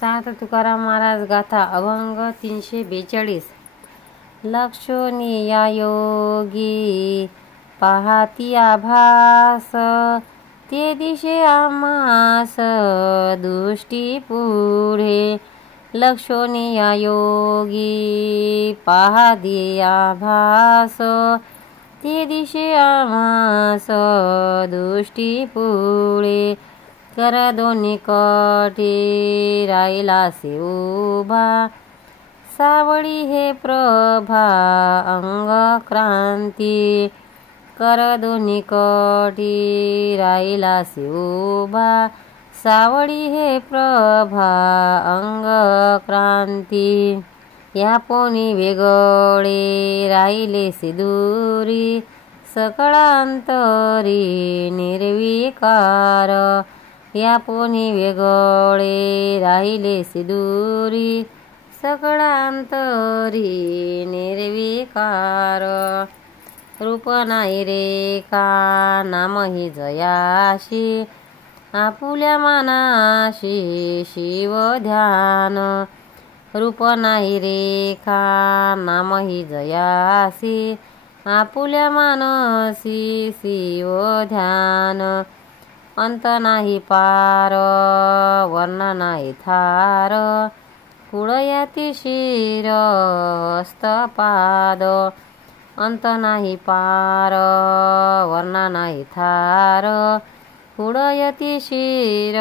सात तुकाराम महाराज गाथा अभंग 342. लक्षणीया योगी पाहती आभास, ते दिशे आम्हास दृष्टी पुढे. लक्षणीया योगी पाहती आभास, ते दिशे आम्हास दृष्टी पुढे. कर दोन्ही कटी राहिलासे उभा, सावळी हे प्रभा अंग क्रांती. कर दोन्ही कटी राहिलासे उभा, सावळी हे प्रभा अंग क्रांती. या पोनी वेगळे राहिलेसे दूरी, सकळांतरी निर्विकार. या पोनी वेगळे राहिलेसे दूरी, सकळांतरी निर्विकार. रूप नाही रेखा नामही जयाशी, आपुल्या मनाशी शिव ध्यान. रूप नाही रेखा नामही जयासी, आपुल्या मानसी शिव ध्यान. अंत नाही पार वर्ण नाही थार, कुळयाती शिर हस्त पाद. अंत नाही पार वर्ण नाही थार, कुळयती शिर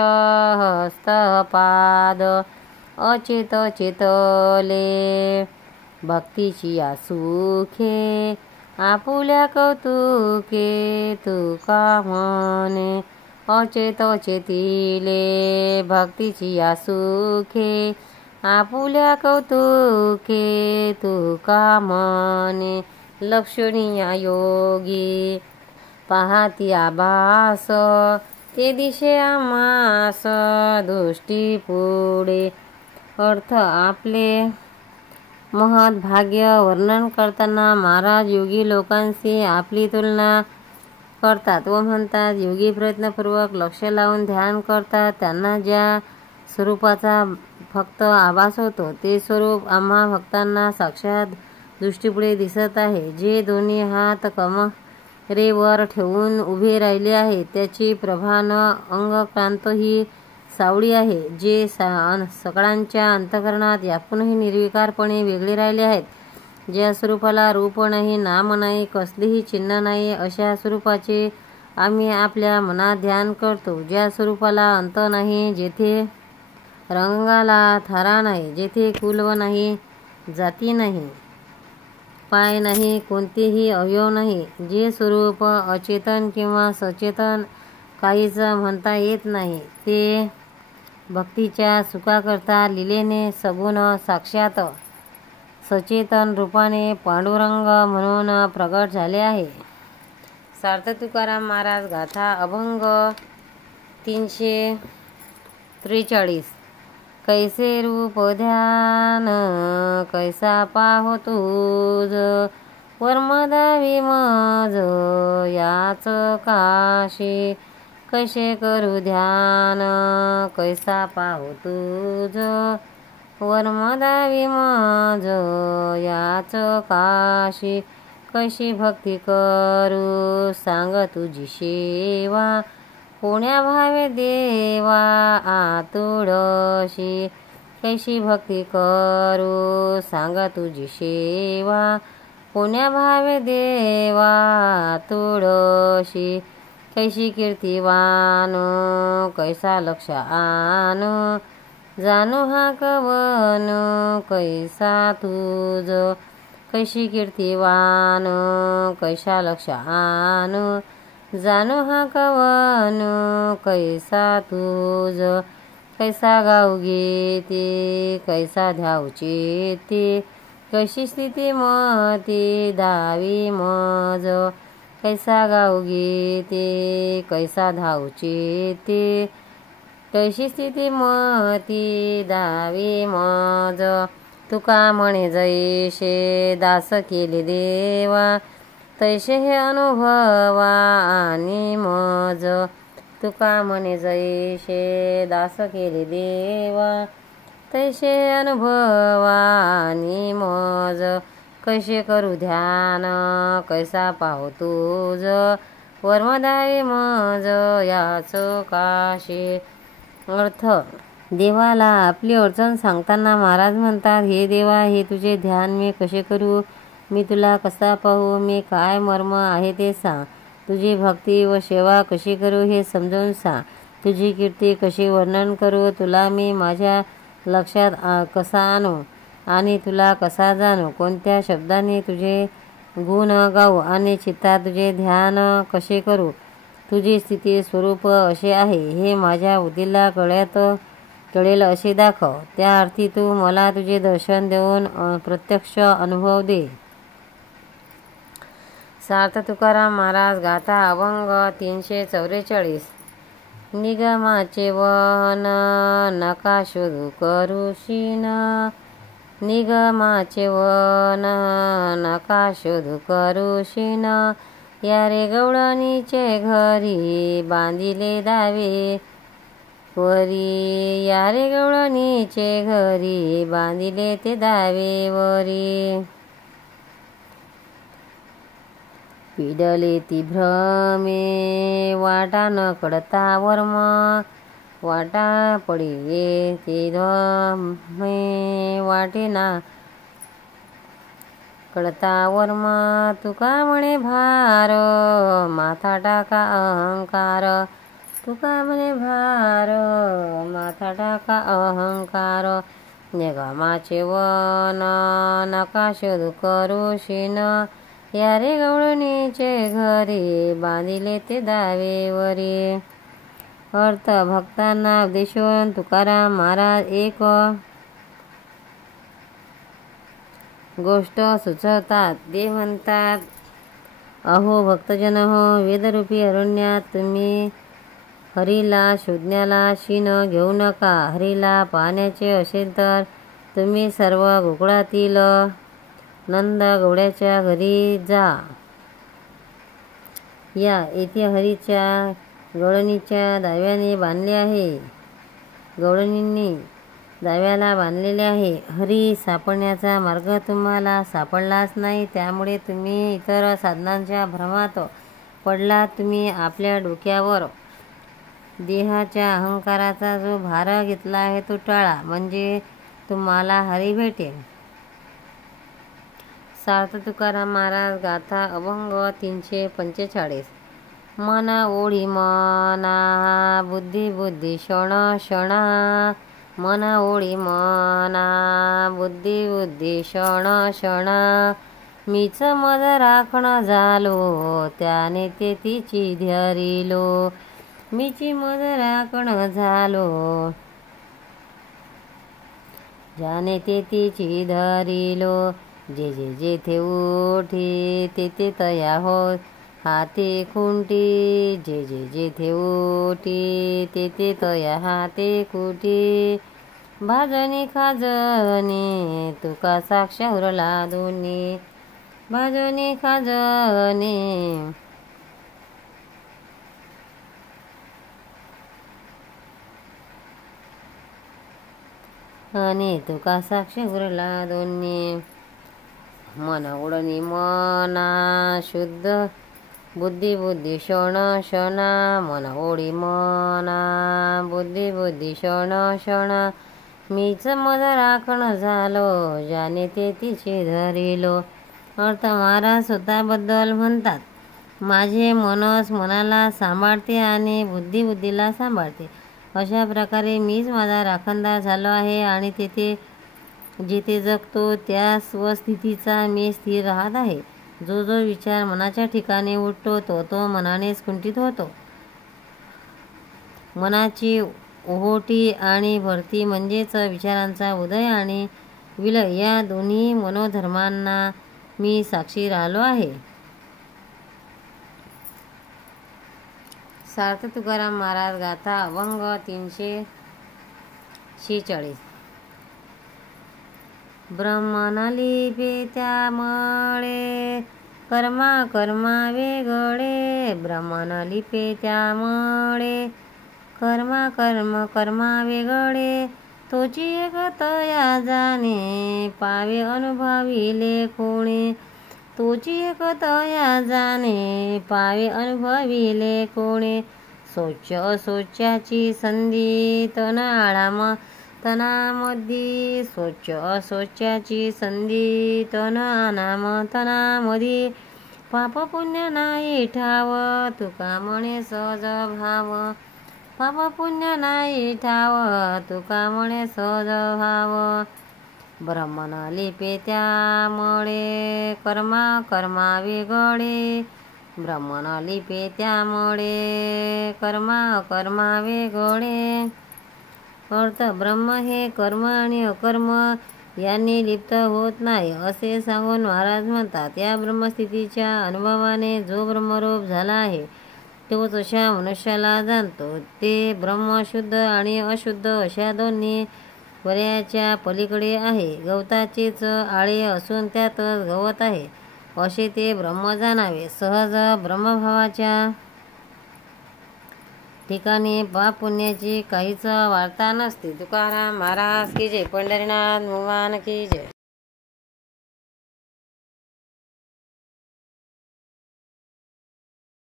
हस्त पाद. अचित चितले भक्तीची या सुखे, आपुल्या कौतुके तुका म्हणे. अचेत चेतिले भक्तीची या सुखे, आपुल्या कौतुके तुका म्हणे. लक्षणीया योगी पाहती आभास, ते दिशे आम्हास दृष्टी पुढे. अर्थ आपले महत् भाग्य वर्णन करताना महाराज योगी लोकांशी आपली तुलना करतात व म्हणतात, योगी प्रयत्नपूर्वक लक्ष लावून ध्यान करतात, त्यांना ज्या स्वरूपाचा फक्त आभास होतो ते स्वरूप आम्हा भक्तांना साक्षात दृष्टीपुढे दिसत आहे. जे दोन्ही हात कमरेवर ठेवून उभे राहिले आहेत, त्याची प्रभान अंग क्रांत ही सावळी आहे. जे सकळांच्या अंतःकरणात यापूनही निर्विकारपणे वेगळे राहिले आहेत, ज्या स्वरूपाला रूप नाही, नाम नाही, कसलेही चिन्ह नाही, अशा स्वरूपाचे आम्ही आपल्या मनात ध्यान करतो. ज्या स्वरूपाला अंत नाही, जेथे रंगाला थारा नाही, जेथे कुलव नाही, जाती नाही, पाय नाही, कोणतेही अवयव नाही, जे स्वरूप अचेतन किंवा सचेतन काहीच म्हणता येत नाही, ते भक्तीच्या सुखाकरता लीलेने सगुण साक्षात सचेतन रूपाने पांडुरंग म्हणून प्रगट झाले आहे. सार्थ तुकाराम महाराज गाथा अभंग 343. कैसे रूप ध्यान कैसा पाहो तुझ, वर्मदावी मज याच काशी. कैसे करू ध्यान कैसा पाहो तुझ, वर्मदावी मज याच काशी. कशी भक्ती करू सांग तुझी सेवा, कोण्या भावे देवा आतुळशी. कैशी भक्ती करू सांग तुझी सेवा, कोण्या भावे देवा आतुळशी. कैशी कीर्तिवानो कैसा लक्ष आणू, जाणू हा कवनो कैसा तुझ. कैशी कीर्तिवानो कैसा लक्ष आणू, जाणू हा कवनो कैसा तुझ. कैसा गाऊ गीते कैसा ध्याऊ चेते, कैशी स्थिती मती दावी मज. कैसा गाऊ गीते कैसा धाऊ चेते, कैशी स्थिती मती दावी मज. तुका म्हणे जैसे दास केले देवा, तैसे हे अनुभवा आणि मज. तुका म्हणे जैसे दास केले देवा, तैसे अनुभवानी मज, कैसे करू ध्यान कैसा पाहू तुझ, वर्मदावे मज याच काशी. अर्थ, देवाला आपली अडचण सांगताना महाराज म्हणतात, हे देवा, हे तुझे ध्यान मी कसे करू, मी तुला कसा पाहू, मी काय मर्म आहे ते सांग. तुझी भक्ती व सेवा कशी करू हे समजावून सांग. तुझी कीर्ती कशी वर्णन करू, तुला मी माझ्या लक्षात कसा आणू आणि तुला कसा जाणू, कोणत्या शब्दांनी तुझे गुण गाऊ आणि चित्तात तुझे ध्यान कसे करू. तुझी स्थिती स्वरूप असे आहे हे माझ्या बुद्धीला कळेल असे दाखव. त्या अर्थी तू मला तुझे दर्शन देऊन प्रत्यक्ष अनुभव दे. सार्थ तुकाराम महाराज गाथा अभंग 344. निगमाचे वन नका शोधू करुषीन, निगमाचे वन नका शोधू करुषीन, या रे गवळणीचे घरी बांधिले दावे वरी, या रे गवळणीचे घरी बांधिले ते दावे वरी. पिडले ती भ्रमे वाटा न कळता वर्म, वाटा पडिले ते धमे वाटेना कळता वर्म. तुका म्हणे भार माथा टाका अहंकार, तुका म्हणे भार माथा टाका अहंकार, निगमाचे वन नका शोधू करुषीन, या रे गवळणीचे घरी बांधिले ते दावेवरी. अर्थ, भक्तांना उपदेशून तुकाराम महाराज एक गोष्ट सुचवतात. ते म्हणतात, अहो भक्तजन हो, वेदरूपी अरण्यात तुम्ही हरीला शोधण्याला शीन घेऊ नका. हरीला पाहण्याचे असेल तर तुम्ही सर्व गोकुळातील नंद गवळ्याच्या घरी जा. या येथे हरीच्या गवळणीच्या दाव्याने बांधले आहे, गवळणींनी दाव्याला बांधलेले आहे. हरी सापडण्याचा मार्ग तुम्हाला सापडलाच नाही, त्यामुळे तुम्ही इतर साधनांच्या भ्रमात पडलात. तुम्ही आपल्या डोक्यावर देहाच्या अहंकाराचा जो भार घेतला आहे तो टाळा, म्हणजे तुम्हाला हरी भेटेल. सार्थ तुकाराम महाराज गाथा अभंग 345. मना ओढी मना बुद्धी बुद्धी क्षण क्षणा, मना ओढी मना बुद्धी बुद्धी क्षण क्षणा, मीच मद राखण झालो त्याने ते तिची धरिलो, मीची मद राखण झालो ज्याने ते तिची धरिलो. जे जे जेथे उठी तेथे तया हो हाते खुंटी, जे जे जेथे उठी तेथे तया हाते खुटी, भाजनी खाजनी तुका साक्ष उरला दोन्ही, भाजनी खाजनी आणि तुका साक्ष उरला दोन्ही. मन उडणी मना शुद्ध बुद्धी बुद्धी क्षण क्षणा, मन ओढी मना बुद्धी बुद्धी क्षण क्षणा, मीच मद राखण झालो ज्याने ते तिचे धरिलो. अर्थ, महाराज स्वतःबद्दल म्हणतात, माझे मनस मनाला सांभाळते आणि बुद्धी बुद्धीला सांभाळते. अशा प्रकारे मीच माझा राखणदार झालो आहे आणि तेथे जिथे जगतो त्या स्वस्थितीचा मी स्थिर राहत आहे. जो जो विचार मनाच्या ठिकाणी उठतो तो तो मनानेच कुंठित होतो. मनाची ओहोटी आणि भरती म्हणजेच विचारांचा उदय आणि विलय या दोन्ही मनोधर्मांना मी साक्षी राहिलो आहे. सार्थ तुकाराम महाराज गाथा अभंग 346. ब्रह्मनाली त्यामुळे कर्मा कर्मा वेगळे, ब्रह्मनाली त्यामुळे कर्मा कर्मा वेगळे, तोची एक तया जाणे पावे अनुभविले कोणी. तोची एक तया जाणे पावे अनुभविले कोणी. सोच असोच्याची संधी तनामधी. सोच असोच्याची संधी तनामधी. पाप पुण्य नाही ठाव तुका म्हणे सहज भाव. पाप पुण्य नाही ठाव तुका म्हणे सहज भाव. ब्रह्मन लिपे त्यामुळे कर्मा वेगळे. ब्रह्मन लिपे त्यामुळे कर्मा वेगळे. अर्थ ब्रह्म हे कर्म आणि अकर्म यांनी लिप्त होत नाही असे सांगून महाराज म्हणतात, या ब्रह्मस्थितीच्या अनुभवाने जो ब्रह्मरूप झाला आहे तो तशा मनुष्याला जाणतो. ते ब्रह्म शुद्ध आणि अशुद्ध अशा दोन्ही पर्यायाच्या पलीकडे आहे. गवताचेच आळे असून त्यातच गवत आहे असे ते ब्रह्म जाणावे. सहज ब्रह्मभावाच्या ठिकाणी पाप पुण्याची काहीच वार्ता नसते. तुकाराम महाराज की जय. पंढरीनाथ भगवान की जय.